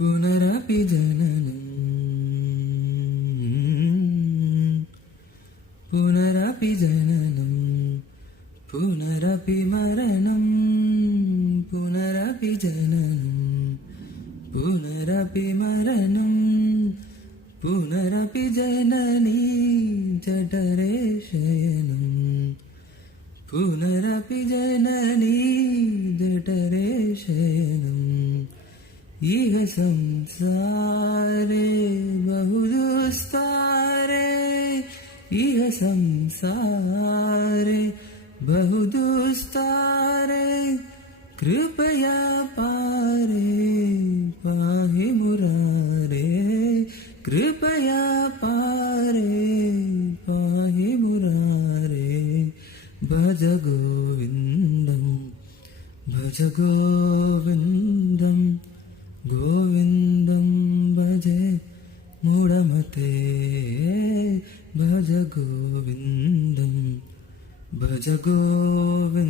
पुनरपि जननं पुनरपि जननं पुनरपि मरणं पुनरपि जननं पुनरपि मरणं पुनरपि जननी जठरे शयनं पुनरपि जननी जठरे शयनम् इह संसारे बहुदुस्तारे इह संसारे बहुदुस्तारे कृपया पारे पाहि मुरारे कृपया पारे पाहि मुरारे भज गोविन्दं भज गोविन्दं गोविन्दं भजे मूढमते भज गोविन्दं भज गोविन्दं